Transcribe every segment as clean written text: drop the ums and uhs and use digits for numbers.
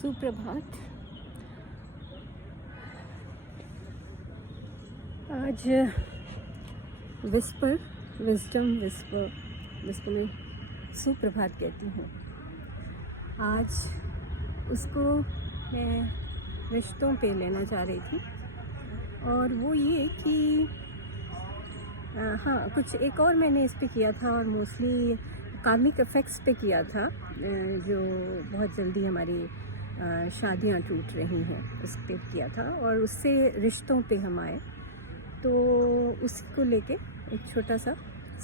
सुप्रभात। आज wisdom whisper में सुप्रभात कहती हूँ। आज उसको मैं रिश्तों पे लेना चाह रही थी, और वो ये कि हाँ, कुछ एक और मैंने इस पे किया था, और मोस्टली कार्मिक इफ़ेक्ट्स पे किया था, जो बहुत जल्दी हमारी शादियां टूट रही हैं उस पे किया था, और उससे रिश्तों पे हम आए। तो उसी को लेके एक छोटा सा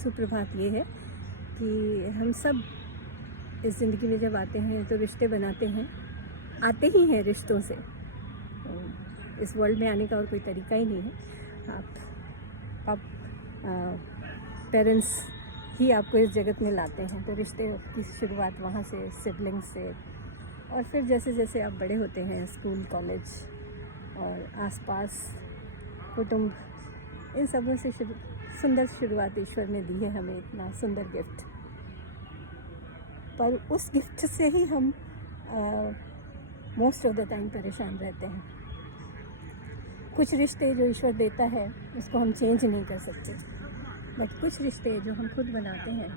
सुप्रभात ये है कि हम सब इस ज़िंदगी में जब आते हैं तो रिश्ते बनाते हैं, आते ही हैं रिश्तों से। इस वर्ल्ड में आने का और कोई तरीका ही नहीं है। आप पेरेंट्स ही आपको इस जगत में लाते हैं, तो रिश्ते की शुरुआत वहाँ से, सिबलिंग्स से, और फिर जैसे जैसे आप बड़े होते हैं, स्कूल, कॉलेज और आसपास कुटुंब, इन सबों से सुंदर शुरुआत ईश्वर ने दी है हमें, इतना सुंदर गिफ्ट। पर उस गिफ्ट से ही हम मोस्ट ऑफ द टाइम परेशान रहते हैं। कुछ रिश्ते जो ईश्वर देता है उसको हम चेंज नहीं कर सकते, बट कुछ रिश्ते जो हम खुद बनाते हैं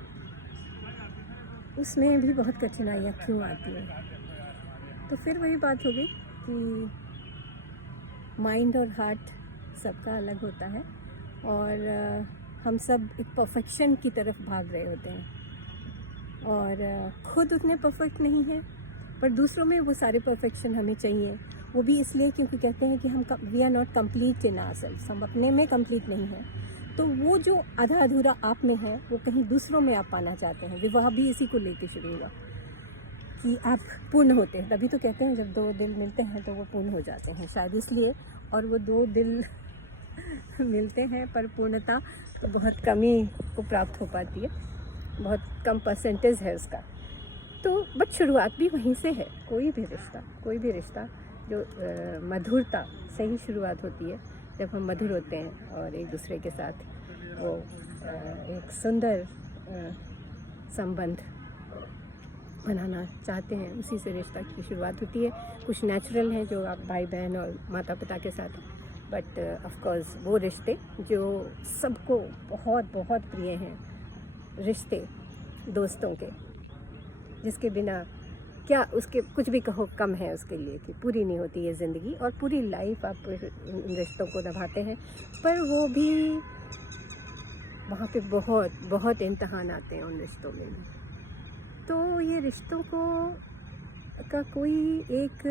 उसमें भी बहुत कठिनाइयाँ क्यों आती हैं। तो फिर वही बात होगी कि माइंड और हार्ट सबका अलग होता है, और हम सब एक परफेक्शन की तरफ भाग रहे होते हैं, और खुद उतने परफेक्ट नहीं है, पर दूसरों में वो सारे परफेक्शन हमें चाहिए। वो भी इसलिए क्योंकि कहते हैं कि हम we are not complete in ourselves, हम अपने में कंप्लीट नहीं हैं। तो वो जो आधा अधूरा आप में है वो कहीं दूसरों में आप पाना चाहते हैं। विवाह भी इसी को लेके शुरू हुआ कि आप पूर्ण होते हैं, तभी तो कहते हैं जब दो दिल मिलते हैं तो वो पूर्ण हो जाते हैं, शायद इसलिए। और वो दो दिल मिलते हैं पर पूर्णता तो बहुत कम ही को प्राप्त हो पाती है, बहुत कम परसेंटेज है उसका। तो बट शुरुआत भी वहीं से है। कोई भी रिश्ता जो मधुरता से ही शुरुआत होती है, जब हम मधुर होते हैं और एक दूसरे के साथ वो एक सुंदर संबंध बनाना चाहते हैं, उसी से रिश्ता की शुरुआत होती है। कुछ नेचुरल है जो आप भाई बहन और माता पिता के साथ, बट ऑफ कोर्स वो रिश्ते जो सबको बहुत बहुत प्रिय हैं, रिश्ते दोस्तों के, जिसके बिना क्या उसके कुछ भी कहो कम है उसके लिए, कि पूरी नहीं होती ये ज़िंदगी, और पूरी लाइफ आप इन रिश्तों को निभाते हैं, पर वो भी वहाँ पे बहुत बहुत इम्तहान आते हैं उन रिश्तों में भी। तो ये रिश्तों को का कोई एक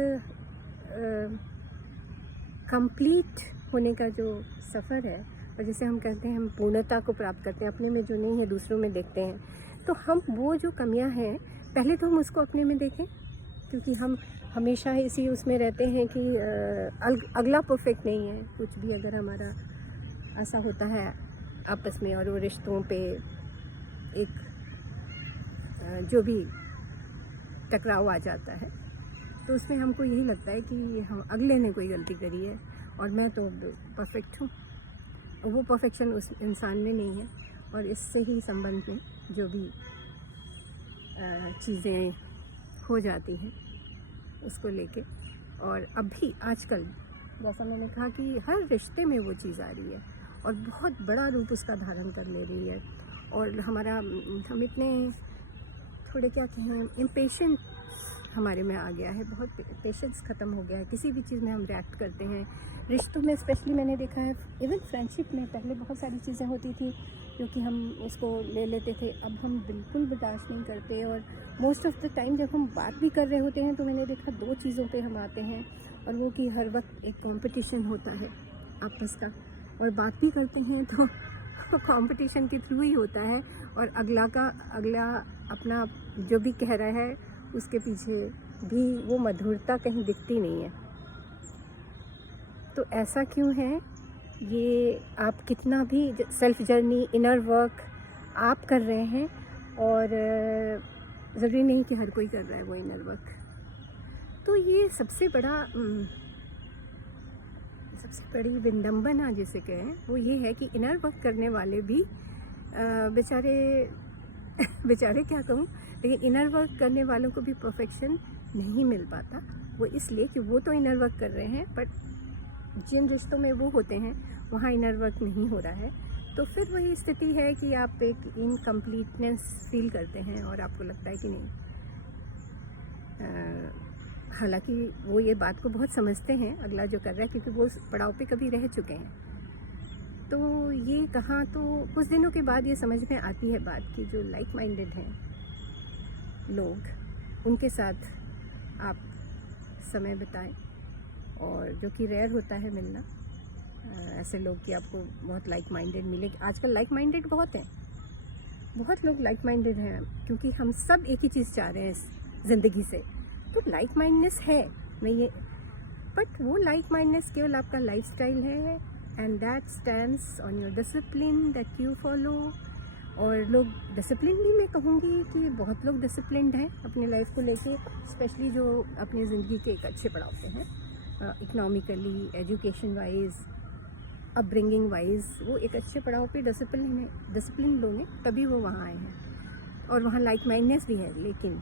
कंप्लीट होने का जो सफ़र है, और जैसे हम कहते हैं हम पूर्णता को प्राप्त करते हैं, अपने में जो नहीं है दूसरों में देखते हैं। तो हम वो जो कमियां हैं पहले तो हम उसको अपने में देखें, क्योंकि हम हमेशा इसी उसमें रहते हैं कि अगला परफेक्ट नहीं है। कुछ भी अगर हमारा ऐसा होता है आपस में, और वो रिश्तों पे एक जो भी टकराव आ जाता है, तो उसमें हमको यही लगता है कि हम अगले ने कोई गलती करी है और मैं तो परफेक्ट हूँ। वो परफेक्शन उस इंसान में नहीं है, और इससे ही संबंध में जो भी चीज़ें हो जाती हैं उसको लेके। और अभी आजकल जैसा मैंने कहा कि हर रिश्ते में वो चीज़ आ रही है, और बहुत बड़ा रूप उसका धारण कर ले रही है। और हम इतने थोड़े क्या कहें, इम्पेशेंट हमारे में आ गया है, बहुत पेशेंस ख़त्म हो गया है। किसी भी चीज़ में हम रिएक्ट करते हैं, रिश्तों में स्पेशली मैंने देखा है। इवन फ्रेंडशिप में पहले बहुत सारी चीज़ें होती थी क्योंकि हम उसको ले लेते थे, अब हम बिल्कुल बर्दाश्त नहीं करते। और मोस्ट ऑफ द टाइम जब हम बात भी कर रहे होते हैं तो मैंने देखा दो चीज़ों पे हम आते हैं, और वो कि हर वक्त एक कंपटीशन होता है आपस का, और बात भी करते हैं तो कंपटीशन के थ्रू ही होता है, और अगला अपना जो भी कह रहा है उसके पीछे भी वो मधुरता कहीं दिखती नहीं है। तो ऐसा क्यों है? ये आप कितना भी सेल्फ जर्नी, इनर वर्क आप कर रहे हैं, और ज़रूरी नहीं कि हर कोई कर रहा है वो इनर वर्क। तो ये सबसे बड़ी विडंबना जिसे कहें वो ये है कि इनर वर्क करने वाले भी बेचारे क्या कहूँ, लेकिन इनर वर्क करने वालों को भी परफेक्शन नहीं मिल पाता। वो इसलिए कि वो तो इनर वर्क कर रहे हैं, बट जिन रिश्तों में वो होते हैं वहाँ इनर वर्क नहीं हो रहा है। तो फिर वही स्थिति है कि आप एक इनकम्प्लीटनेस फील करते हैं और आपको लगता है कि नहीं। हालांकि वो ये बात को बहुत समझते हैं अगला जो कर रहा है, क्योंकि वो उस पड़ाव पे कभी रह चुके हैं। तो ये कहाँ, तो कुछ दिनों के बाद ये समझ में आती है बात कि जो लाइक माइंडेड हैं लोग, उनके साथ आप समय बिताएं, और जो कि रेयर होता है मिलना ऐसे लोग कि आपको बहुत लाइक माइंडेड मिले। आजकल लाइक माइंडेड बहुत हैं, बहुत लोग लाइक माइंडेड हैं, क्योंकि हम सब एक ही चीज़ चाह रहे हैं इस ज़िंदगी से। तो लाइक माइंडनेस है, मैं ये, बट वो लाइक माइंडनेस केवल आपका लाइफस्टाइल है, and that stands on your discipline that you follow. और लोग डिसिप्लिन भी, मैं कहूँगी कि बहुत लोग डिसिप्लिन्ड हैं अपने लाइफ को लेके, स्पेशली जो अपनी ज़िंदगी के एक अच्छे पड़ाव पे हैं, economically, education wise, upbringing wise. वो एक अच्छे पड़ाव पे डिसिप्लिन लोग हैं, तभी वो वहाँ आए हैं। और वहाँ लाइक माइंडनेस भी है, लेकिन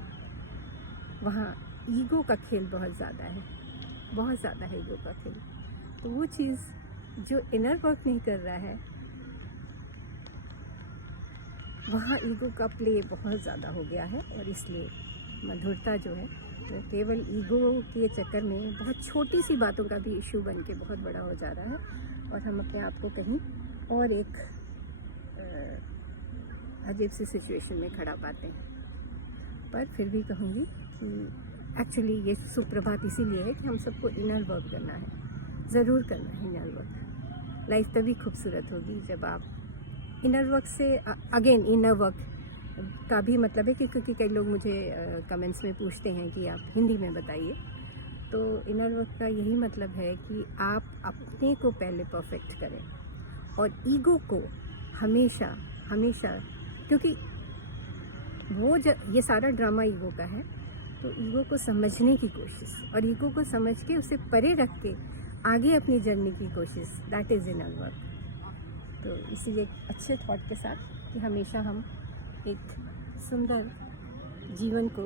वहाँ ईगो का खेल बहुत ज़्यादा है, बहुत ज़्यादा है ईगो का खेल। तो वो चीज़ जो इनर वर्क नहीं कर रहा है, वहाँ ईगो का प्ले बहुत ज़्यादा हो गया है, और इसलिए मधुरता जो है तो केवल ईगो के चक्कर में बहुत छोटी सी बातों का भी इशू बन के बहुत बड़ा हो जा रहा है, और हम अपने आप को कहीं और एक अजीब सी सिचुएशन में खड़ा पाते हैं। पर फिर भी कहूँगी कि एक्चुअली ये सुप्रभात इसीलिए है कि हम सबको इनर वर्क करना है, ज़रूर करना है इनर वर्क। लाइफ तभी खूबसूरत होगी जब आप इनर वर्क से, अगेन इनर वर्क का भी मतलब है कि, क्योंकि कई लोग मुझे कमेंट्स में पूछते हैं कि आप हिंदी में बताइए, तो इनर वर्क का यही मतलब है कि आप अपने को पहले परफेक्ट करें, और ईगो को हमेशा हमेशा, क्योंकि वो ये सारा ड्रामा ईगो का है, तो ईगो को समझने की कोशिश, और ईगो को समझ के उसे परे रख के आगे अपनी जर्नी की कोशिश, दैट इज़ इनर वर्क। तो इसी एक अच्छे थॉट के साथ कि हमेशा हम एक सुंदर जीवन को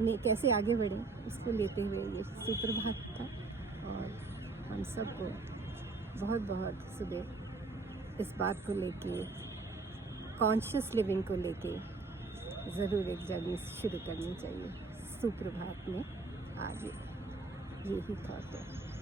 में कैसे आगे बढ़ें, उसको लेते हुए ये सुप्रभात था। और हम सबको बहुत बहुत सुबह इस बात को लेके, कॉन्शियस लिविंग को लेके ज़रूर एक जर्नी शुरू करनी चाहिए। सुप्रभात में आज यही थॉट है।